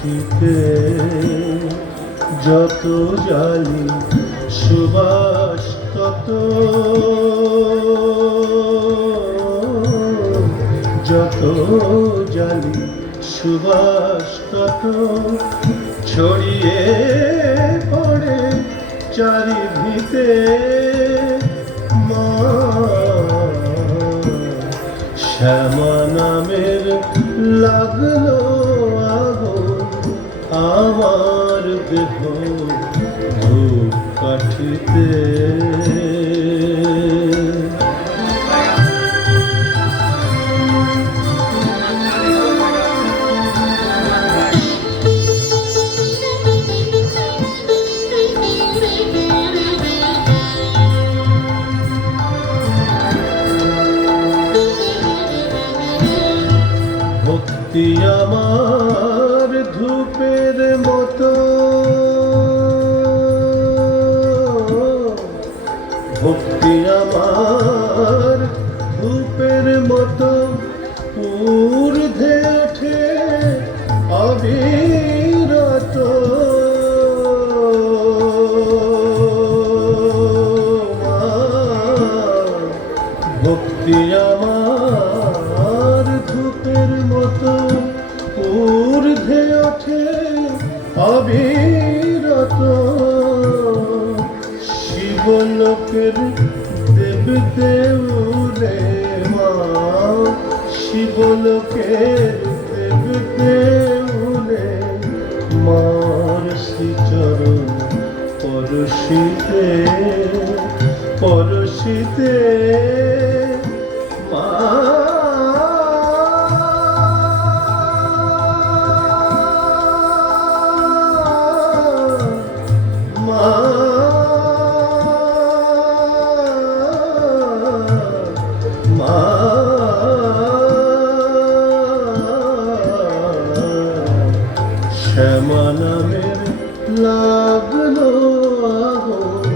কাঠিতে যত জালি সুবাস তত, যত জালি সুবাস তত ছড়িয়ে পড়ে চারিদিকে। মা শ্যামা নামের লাগলো আগুন আমার দেহ ধূপকাঠিতে। ভক্তি আমার ধূপের মতো, ভক্তি আমার ধূপের মতো ঊর্ধ্বে ওঠে অবিরত। ভক্তি আমার ধূপের মতো ঊর্ধ্বে ওঠে অবিরত। শিবলোকের দেব দেউরে মা, শিবলোকের দেব দেউরে মার শ্রীচরণ পরশিতে, পরশিতে। মা শ্যামা নামের লাগলো আগুন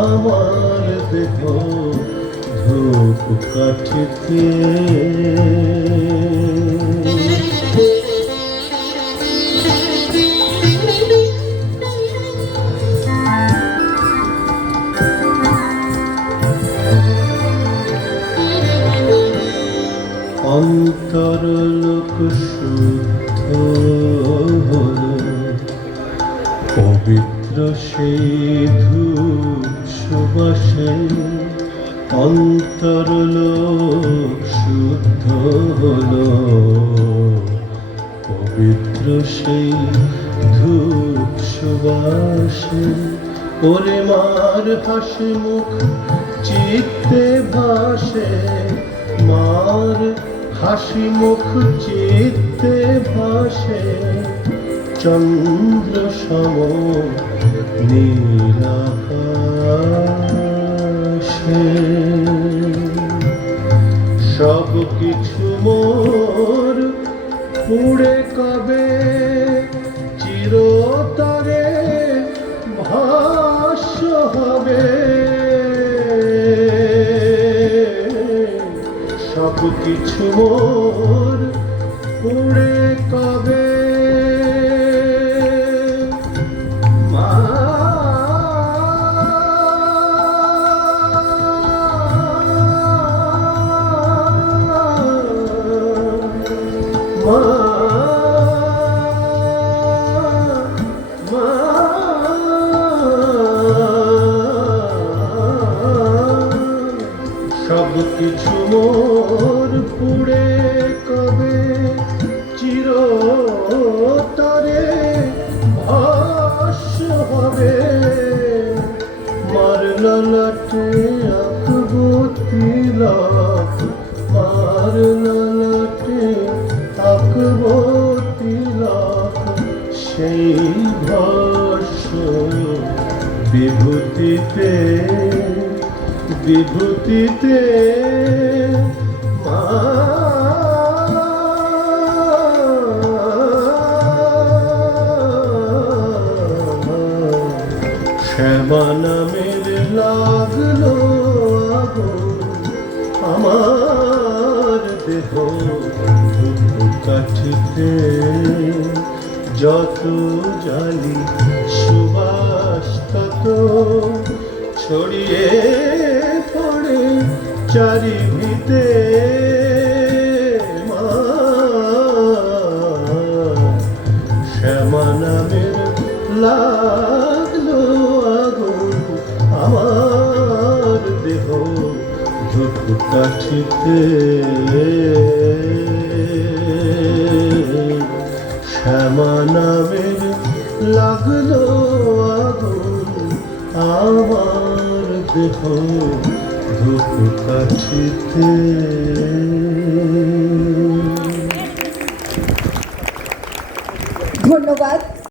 আমার দেহ ধূপকাঠিতে। অন্তরলোক শুদ্ধ হলো পবিত্র সেই ধূপ সুবাসে। অন্তরলোক শুদ্ধ হলো পবিত্র সেই ধূপ সুবাসে। ওরে মার হাসি মুখ চিত্তে ভাসে, মার হাসি মুখ চিত্তে ভাসে চন্দ্র সম নীল আকাশে। সব কিছু মোর পুড়ে কবে চিরতরে ভাস্য হবে। সব কিছু মোর পুড়ে কবে মা। মা সব কিছু মোর পুড়ে কবে চিরতরে ভাস্য হবে। মার ললাটে আঁকবো তিলক, মার ললাটে আঁকবো তিলক সেই ভস্য বিভূতিতে, বিভূতিতে। মা শ্যামা নামের লাগলো আগুন আমার দেহ কাঠিতে। যত জালি সুবাস তত ছড়িয়ে পড়ে চারিভিতে মা শ্যামা নামের লাগলো আগুন আমার দেহ ধূপকাঠিতে শ্যামা নামের লাগলো আগুন আমার দেহ ধূপকাঠিতে। ধন্যবাদ।